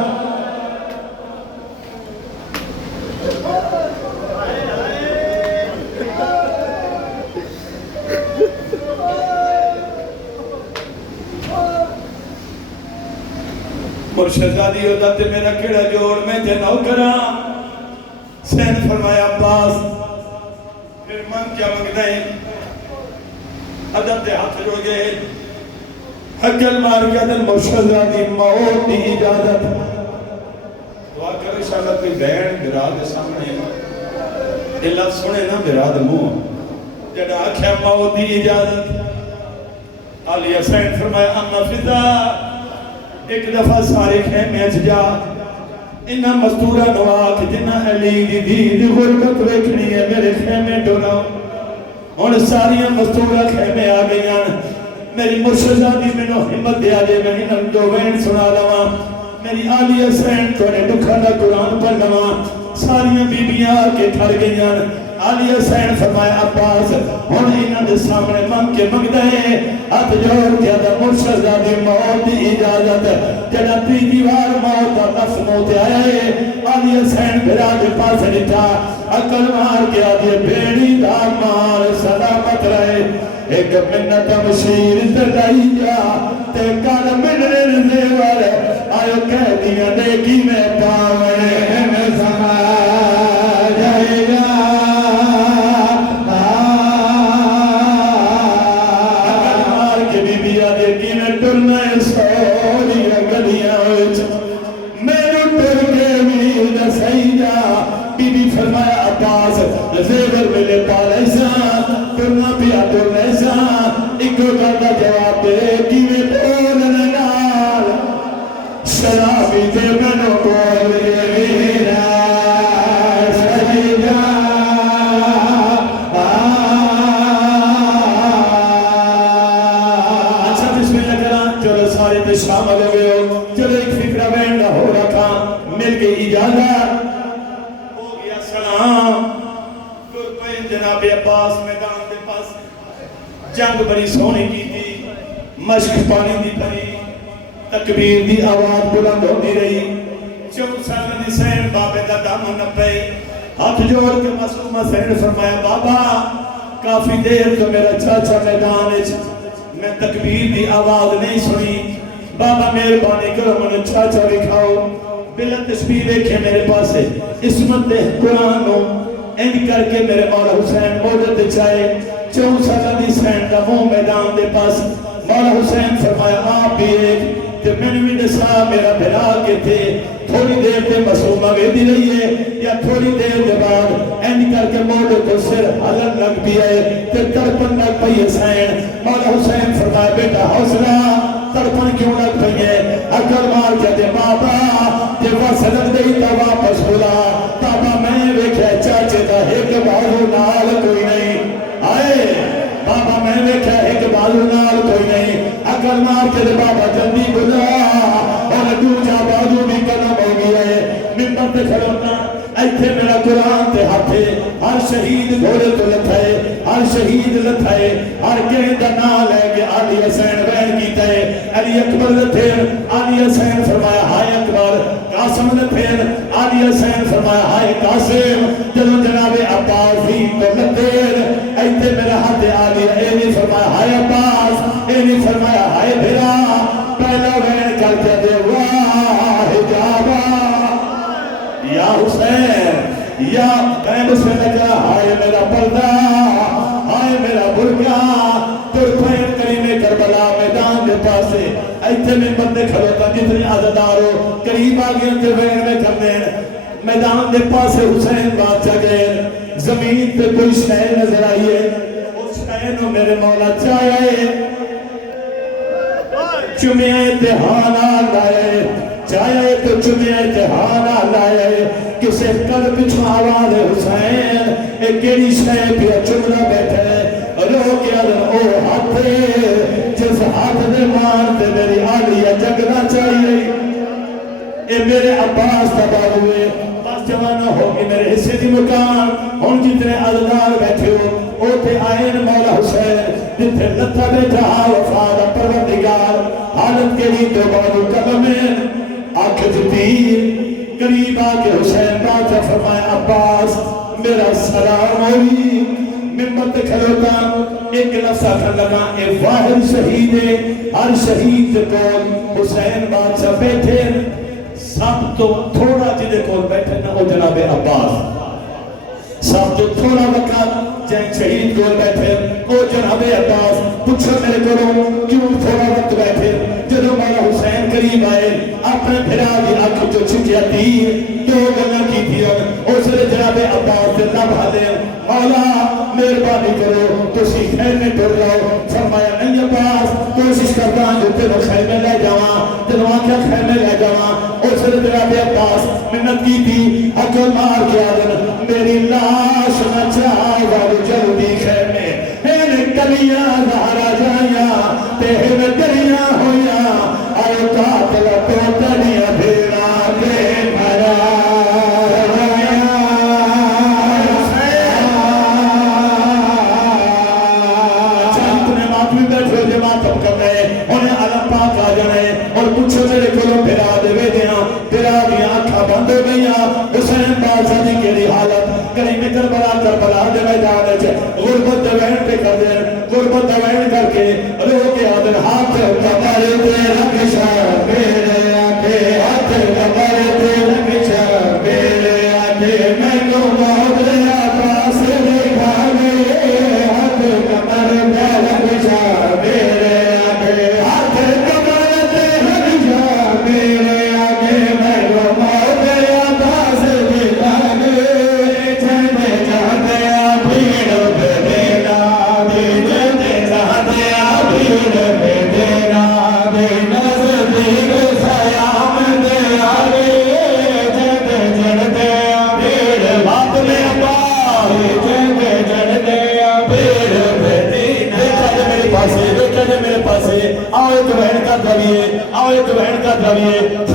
مرشدزادی ہوتا تے میرا کیڑا جوڑ میں تے نوکراں حسین فرمایا عباس پھر من کیا منگ دیں ادب دے ہاتھ جوڑ گئے حقل مار کے دل مرشدزادی موت دی اجازت دعا کرو انشاءاللہ کوئی بہن براد دے سامنے یہ لفظ سنے نا براد منہ جڑا آکھیا موت دی اجازت علی حسین فرمایا اما فضا ایک دفعہ سارے خیمے جا انہا مستورہ نواک جنہ علی دی دی غربت ویکھنی ہے میرے خیمے ڈولا اور ساریاں مستورہ خیمے آ گئیاں میری مرشدزادی میں نو حمد دیا جے میں انہاں دو وین سنا لواں میری علی حسین توڑے دکھا دا قرآن پڑھ لواں ساریاں بیبیاں کے کھڑ گئیاں علی حسین فرمایا عباس ہن انہاں دے سامنے منگ کے منگ دے ہاتھ جوڑ کے دا مرشدزادی موت دی اجازت جڑا تیجی وار موت دا لفظ منہ تے آیا ہے علی حسین بھرا دے پاس نٹھا عقل مار کے آدھے بیڑی دا مال سلامت رہے ایک منت مشیر تے لائی جا تے کال منر زیور آئے کہہ دیا نیکی میں پاوے میں سما جائے گا زیور ملے پالیسا کرنا پیا تو نیسا ایک کرنا جواب دے کیوے بولن نال شرابی دے منو بولے میرا سجدہ اچھا بسم اللہ کرام چلو سارے تے شامل ہو گئے ہو چلو ایک فکرہ بینڈا ہو رکھا مل کے اجازت ہو گیا سلام جناب عباس میدان دے پاس جنگ بڑی سونی کی تھی مشک پانی دی پری تکبیر دی آواز بلند ہوتی رہی 4 سال دی سین بابے دا دامن نپے ہاتھ جوڑ کے معصوم حسین فرمایا بابا کافی دیر تو میرا چاچا میدان میں تکبیر دی آواز نہیں سنی بابا مہربانی کرو من چاچا دکھاؤ بلا تشبیہ دیکھے میرے پاس عصمت دے قرآن نو اینڈ کر کے میرے مولا حسین موجود چاہے 4 سالہ دی سین دا منہ میدان دے پاس مولا حسین فرمایا آپ بھی ایک کہ میں نے بھی دسا میرا بھرا کے تھے تھوڑی دیر تے مسومہ ویدی رہی ہے یا تھوڑی دیر دے بعد اینڈ کر کے موڑے تو سر حلن لگ بھی ہے تے ترپن لگ پئی حسین مولا حسین فرمایا بیٹا حوصلہ تڑپن کیوں لگ پئی ہے اکل مار کے دے بابا جے وسلن دئی تا واپس بلا بابا میں ویکھیا چاچے دا ایک بازو نال کوئی نہیں آئے بابا میں ویکھیا ایک بازو نال کوئی نہیں اکل مار کے دے بابا جلدی بلا اور دوجا بازو بھی قدم ہو گیا ہے ممبر تے کھڑوتا ایتھے میرا قرآن تے ہاتھے ہر شہید گھوڑے تو لتھائے ہر شہید لتھائے ہر گہن دا نام لے کے علی حسین بین کیتا ہے علی اکبر لتھین علی حسین فرمایا ہائے اکبر قاسم لتھین علی حسین فرمایا ہائے قاسم جلو جناب عباس ہی تو لتھین ایتھے میرا ہاتھ علی اے نہیں فرمایا ہائے عباس اے نہیں فرمایا ہائے بھرا پہلا بین کر کے دے واہ جابا یا حسین یا قیم سے لگا ہائے میرا پردہ ہائے میرا برگا ترفین کریم کربلا میدان دے پاسے ایتھے میں بندے کھڑوتا جتنی عزدار ہو قریب آگیا تے وین میں کر دین میدان دے پاسے حسین بادشاہ گئے زمین تے کوئی شہر نظر آئیے اس شہر نو میرے مولا چاہے چمیں اتحانا لائے چاہے تو چمیں اتحانا لائے کسے قلب چھاوا دے حسین ایک کیڑی شے پیا چمنا بیٹھے رو کے ادن او ہاتھے جس ہاتھ دے مان تے میری آلیہ جگنا چاہیے اے میرے عباس تباہ ہوئے بس جوانہ ہوگی میرے حصے دی مکان ہن جتنے عزدار بیٹھے ہو او تے آئین مولا حسین جتنے لتھا بیٹھا وفادہ پروردگار حالت کے لیے تو بادو قدمین آنکھ جتیر قریب آکے حسین باچہ فرمایا عباس میرا سلام ہوئی ممت کھلوتا ایک لفظ آکھر لگا اے واحد شہید ہے ہر شہید کول حسین باچہ بیٹھے سب تو تھوڑا جدے کول بیٹھے نا او جناب عباس سب تو تھوڑا وقت جائیں شہید کول بیٹھے او جناب عباس پوچھو میرے کولوں کیوں تھوڑا وقت بیٹھے جدو مولا حسین قریب آئے اپنے بھرا دی آنکھ جو چھکیا تیر دو گنا کی تھی اس نے جناب عباس سے لب حالے مولا مہربانی کرو تسی خیر میں ڈر رہو فرمایا نہیں عباس کوشش کرتا جو تیرو خیر میں لے جاواں تیرو آنکھیں خیر میں لے جاواں اس نے جناب عباس منت کی تھی حقل مار کے آدن میری لاش نہ چاہ والو جلدی خیر میں این کلیاں زہرا جائیاں تہن کلیاں ہویاں آئے قاتل تو تلیاں بھیڑا کے بھرا اور پوچھو میرے کولوں پھرا دے دیاں پھرا دیاں آنکھاں بند ہو گئیاں حسین بادشاہ دی کیڑی حالت کریم کربلا دے میدان وچ غربت دے وین پہ کر دے غربت دے وین کر کے رو کے آدن ہاتھ کمر تے رکھ شاہ میرے آنکھے ہاتھ کمر تے رکھ شاہ میرے آنکھے میں کو موت عباس دیکھا گے ہاتھ کمر تے رکھ شاہ میرے آنکھے ہاتھ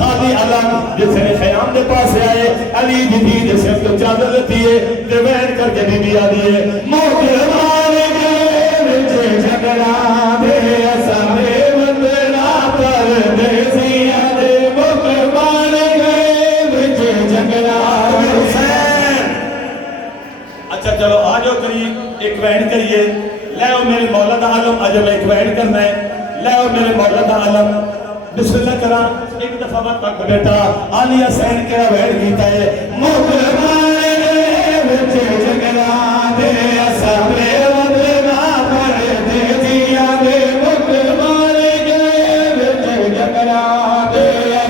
خالی علم جس نے خیام دے پاس آئے علی جدید جسے تو چادر لیتی ہے دیوین کر کے بی آدھی ہے موقع مارے گئے رجے جھگڑا دے سامنے وندنا پر دیسیاں دے موقع مارے گئے رجے جھگڑا حسین اچھا چلو آجو قریب ایک وین کریے لے میرے مولا دا عالم آج میں ایک وین کرنا ہے لے میرے مولا دا عالم بسم اللہ کرام ایک دفعہ وقت تک بیٹا علی حسین کیا وین کیتا ہے مقربانے بچے جگرا دے سامنے ودنا پر دے دیا دے مقربانے بچے جگرا دے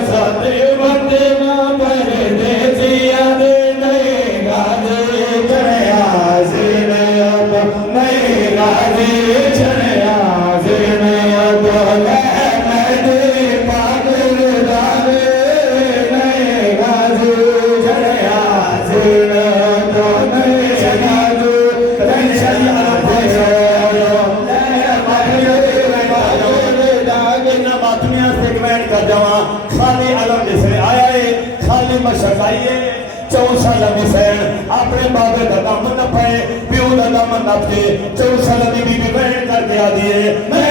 سامنے ودنا پر دے دیا دے نئے گاجے چڑھیا زینے اب نئے گاجے چڑھیا زینے اب مشق آئیے 4 سال حسین اپنے بابے کا دم نہ پائے پیو کا دم نہ پے 4 سال بی بی بہن کر کے آ دیے میں